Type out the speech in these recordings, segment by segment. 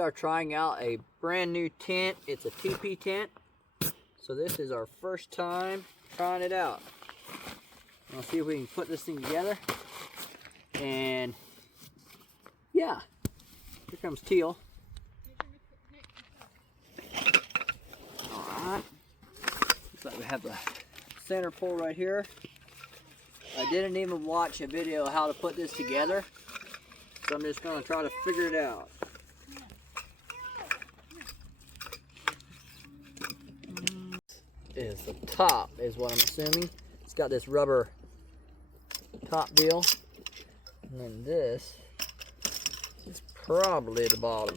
we are trying out a brand new tent. It's a teepee tent. So this is our first time trying it out. We'll see if we can put this thing together. And yeah, here comes Teal. Alright. Looks like we have the center pole right here. I didn't even watch a video of how to put this together. So I'm just going to try to figure it out. Is the top is what I'm assuming. It's got this rubber top deal. And then this is probably the bottom.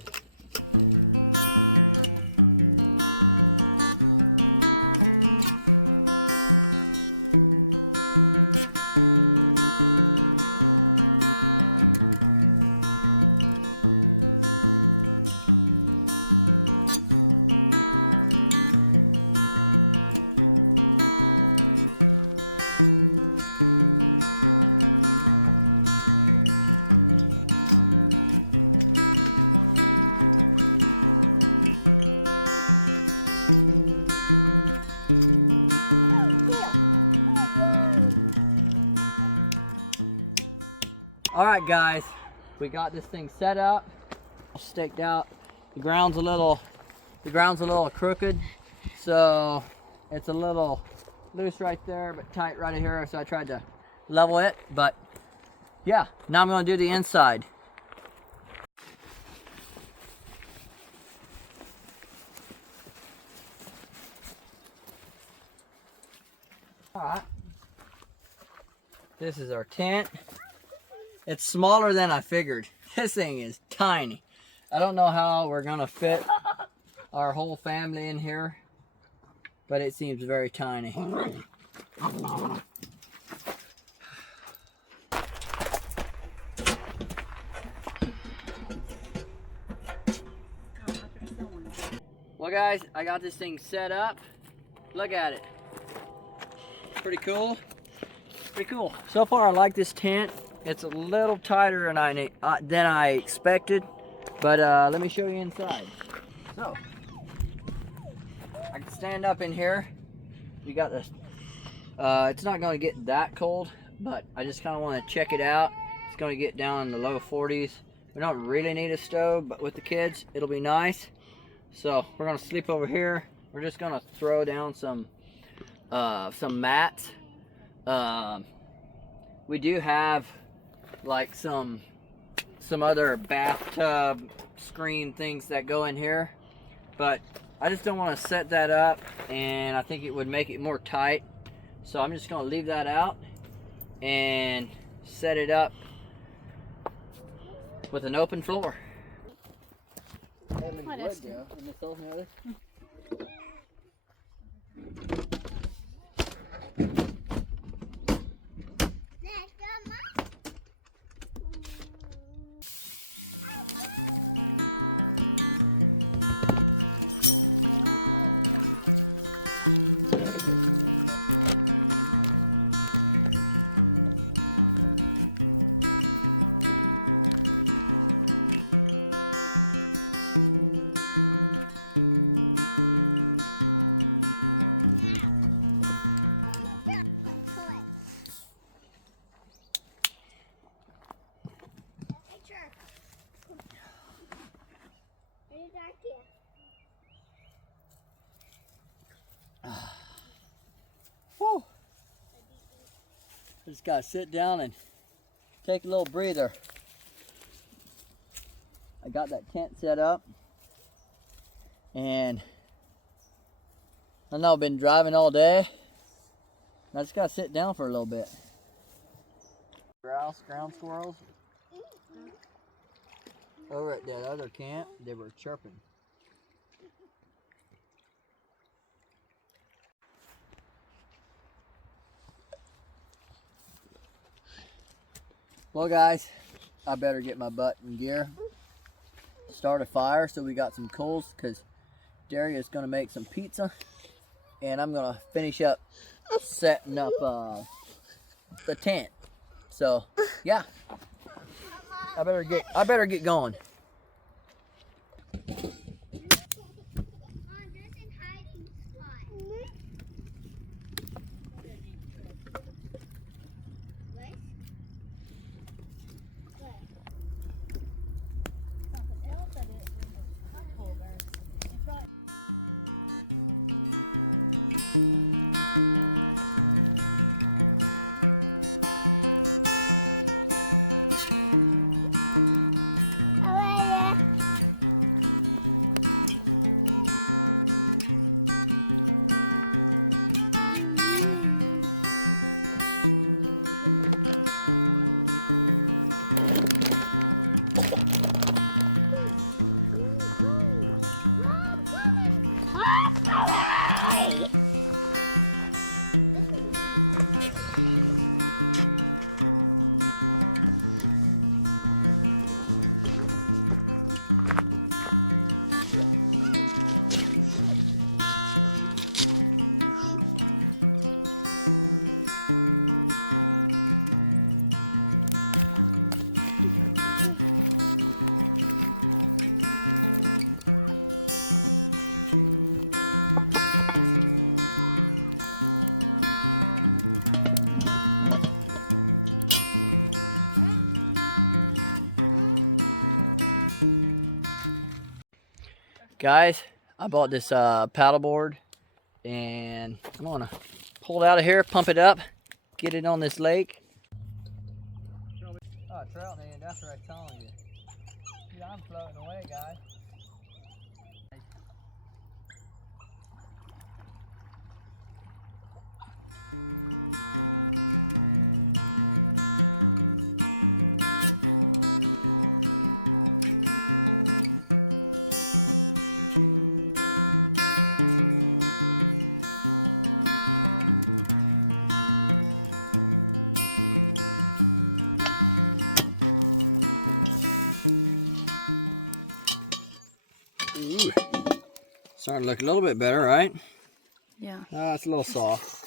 Alright guys, we got this thing set up, staked out. The ground's a little crooked, so it's a little loose right there, but tight right here, so I tried to level it, but yeah, now I'm going to do the inside. Alright, this is our tent. It's smaller than I figured. This thing is tiny. I don't know how we're gonna fit our whole family in here, but it seems very tiny. Well guys, I got this thing set up. Look at it. Pretty cool. Pretty cool. So far I like this tent. It's a little tighter than I expected, but let me show you inside. So, I can stand up in here. You got this. It's not going to get that cold, but I just kind of want to check it out. It's going to get down in the low 40s. We don't really need a stove, but with the kids, it'll be nice. So, we're going to sleep over here. We're just going to throw down some mats. We do have like some other bathtub screen things that go in here, but I just don't want to set that up, and I think it would make it more tight, so I'm just going to leave that out and set it up with an open floor. Whew. I just gotta sit down and take a little breather. I got that tent set up, and I know I've been driving all day. I just gotta sit down for a little bit. Grouse, ground squirrels. Over at that other camp, they were chirping. Well guys, I better get my butt in gear. Start a fire so we got some coals, because Daria's gonna make some pizza, and I'm gonna finish up setting up the tent. So yeah, I better get going. Guys, I bought this paddleboard, and I'm gonna pull it out of here, pump it up, get it on this lake. Oh, trout, man, that's what I'm telling you. Yeah, I'm floating away, guys. Ooh. Starting to look a little bit better, right? Yeah. Oh, it's a little soft.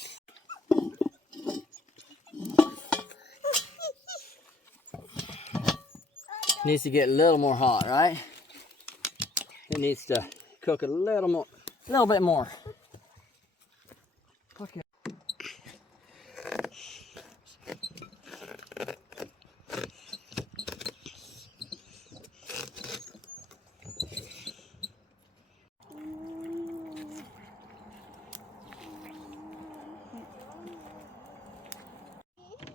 Needs to get a little more hot, right? It needs to cook a little bit more. Okay.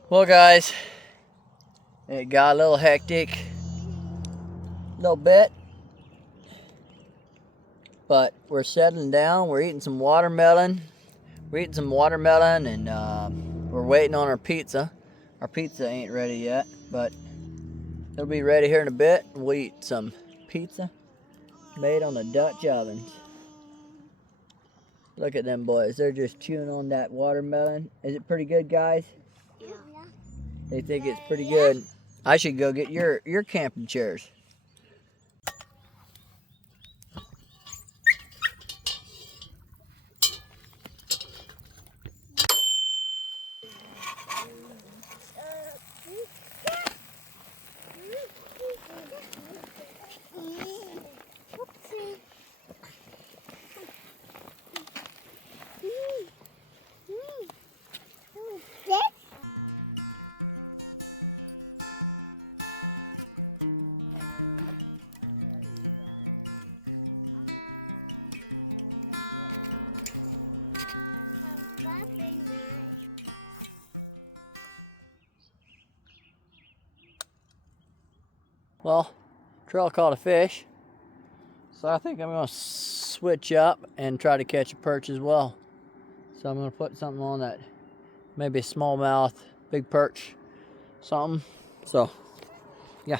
Well, guys, it got a little hectic, a little bit, but we're settling down. We're eating some watermelon. And we're waiting on our pizza. Our pizza ain't ready yet, but it'll be ready here in a bit. We'll eat some pizza made on the Dutch ovens. Look at them boys. They're just chewing on that watermelon. Is it pretty good, guys? Yeah. They think it's pretty good. I should go get your camping chairs. Well, Trail caught a fish, so I think I'm going to switch up and try to catch a perch as well. So I'm going to put something on that, maybe a smallmouth, big perch, something. So, yeah.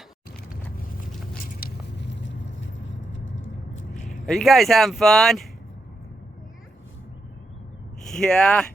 Are you guys having fun? Yeah.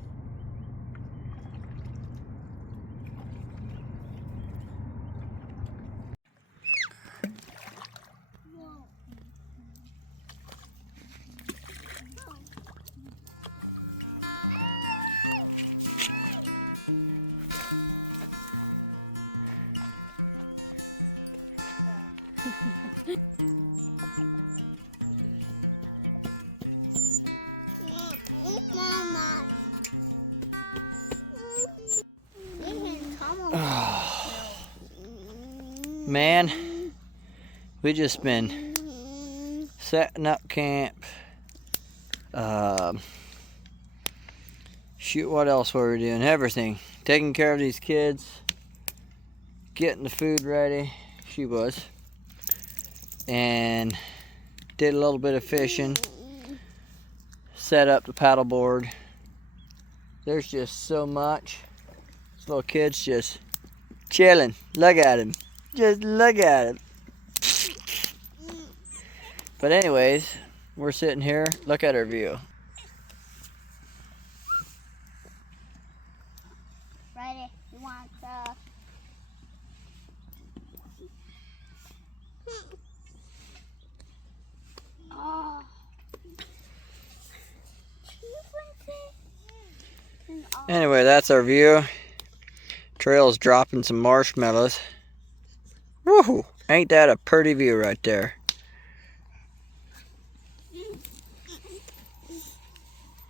Man, we just been setting up camp, Shoot, what else were we doing? Everything. Taking care of these kids. Getting the food ready. She was. And did a little bit of fishing. Set up the paddleboard. There's just so much. This little kid's just chilling. Look at him. Just look at him. But anyways, we're sitting here. Look at our view. Ready? You want the... Oh. Anyway, that's our view. Trail's dropping some marshmallows. Woohoo! Ain't that a pretty view right there?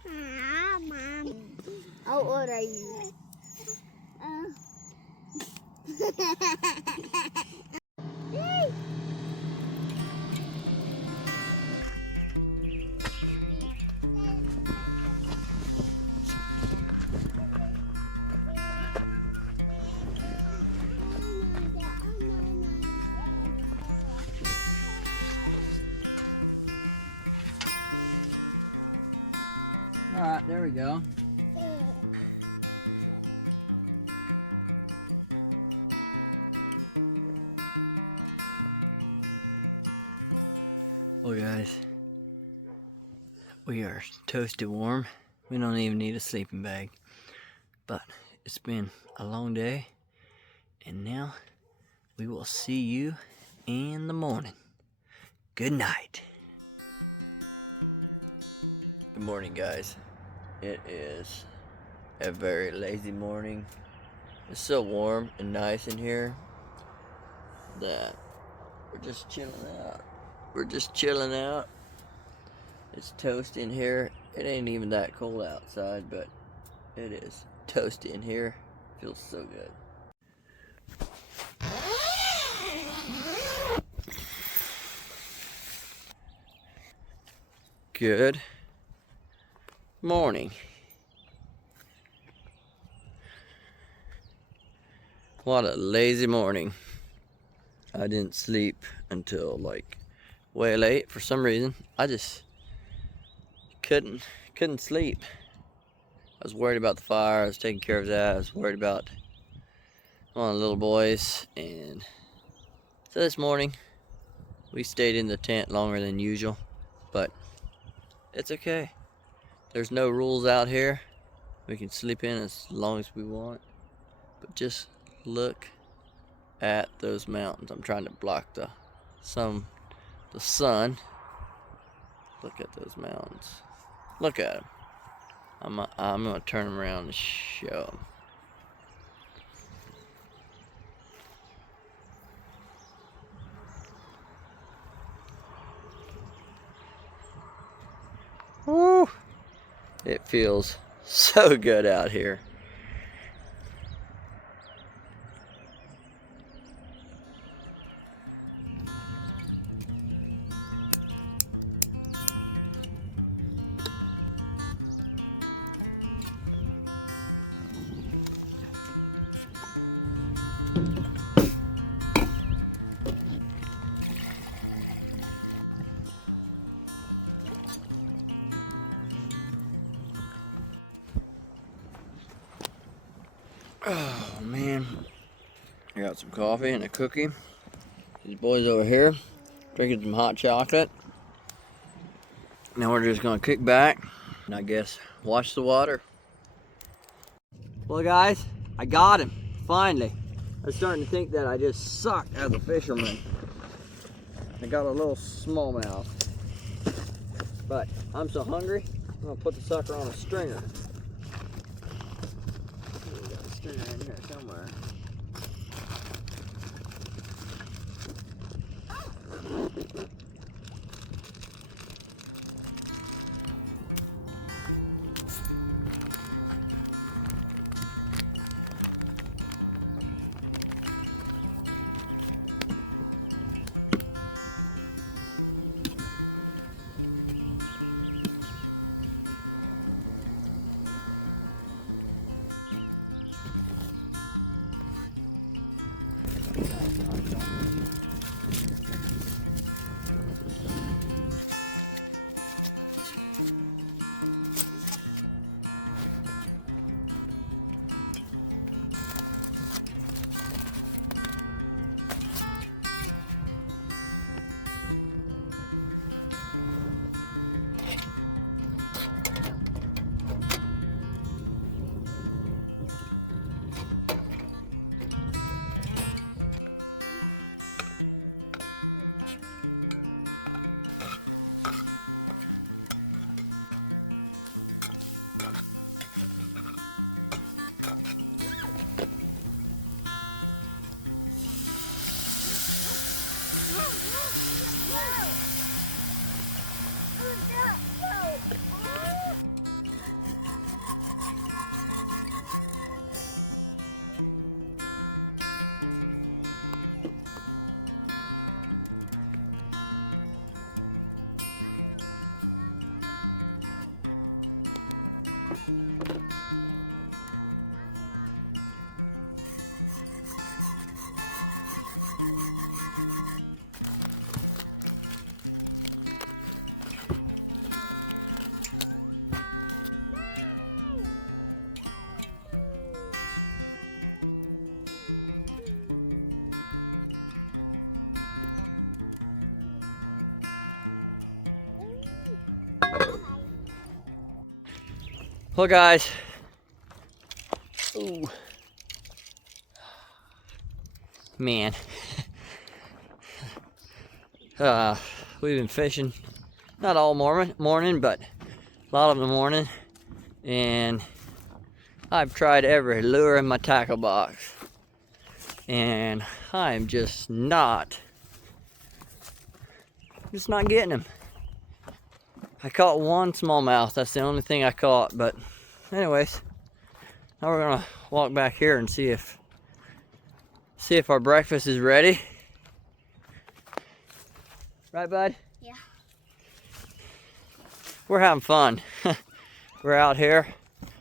Mom. How old are you? Alright, there we go. Well guys, we are toasted warm. We don't even need a sleeping bag. But it's been a long day, and now we will see you in the morning. Good night. Good morning, guys. It is a very lazy morning. It's so warm and nice in here that we're just chilling out. We're just chilling out. It's toasty in here. It ain't even that cold outside, but it is toasty in here. Feels so good. Good morning. What a lazy morning. I didn't sleep until like way late for some reason. I just couldn't sleep. I was worried about the fire. I was taking care of that. I was worried about one of the little boys. And so this morning we stayed in the tent longer than usual, but it's okay. There's no rules out here. We can sleep in as long as we want. But just look at those mountains. I'm trying to block the sun. Look at those mountains. Look at them. I'm gonna turn them around and show them. Woo! It feels so good out here. Oh man, I got some coffee and a cookie. These boys over here drinking some hot chocolate. Now we're just gonna kick back and I guess watch the water. Well guys, I got him, finally. I was starting to think that I just sucked as a fisherman. I got a little smallmouth. But I'm so hungry, I'm gonna put the sucker on a stringer. In here somewhere. Well, guys. Ooh. Man. We've been fishing, not all morning, but a lot of the morning, and I've tried every lure in my tackle box, and I'm just not getting them. I caught one smallmouth. That's the only thing I caught. But anyways, now we're gonna walk back here and see if our breakfast is ready. Right, bud? Yeah. We're having fun. We're out here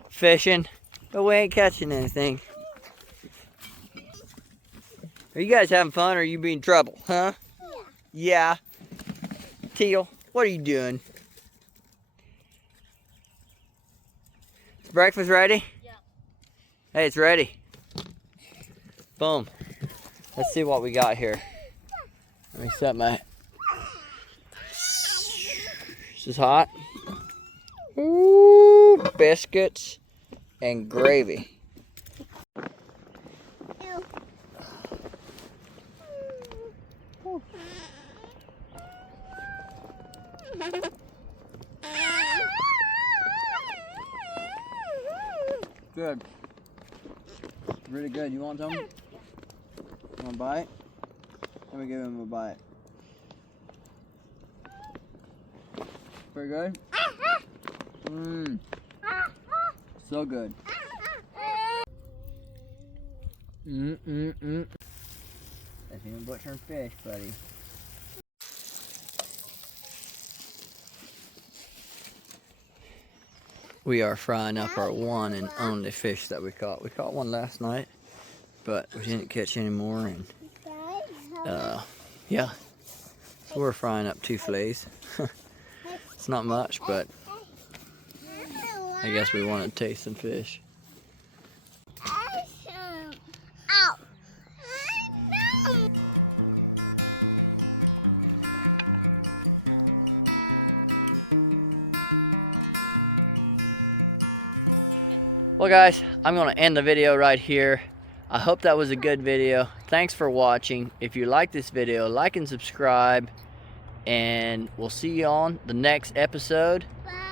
fishing, but we ain't catching anything. Are you guys having fun, or are you being trouble, huh? Yeah. Yeah. Teal, what are you doing? Breakfast ready? Yeah. Hey, it's ready. Boom. Let's see what we got here. Let me set my... This is hot. Ooh, biscuits and gravy. Good. Really good. You want some? You want a bite? Let me give him a bite. Pretty good? Mmm. So good. That's even butchering fish, buddy. We are frying up our one and only fish that we caught. We caught one last night, but we didn't catch any more. And yeah, so we're frying up 2 fillets. It's not much, but I guess we want to taste some fish. Well, guys, I'm going to end the video right here. I hope that was a good video. Thanks for watching. If you like this video, like and subscribe, and we'll see you on the next episode. Bye.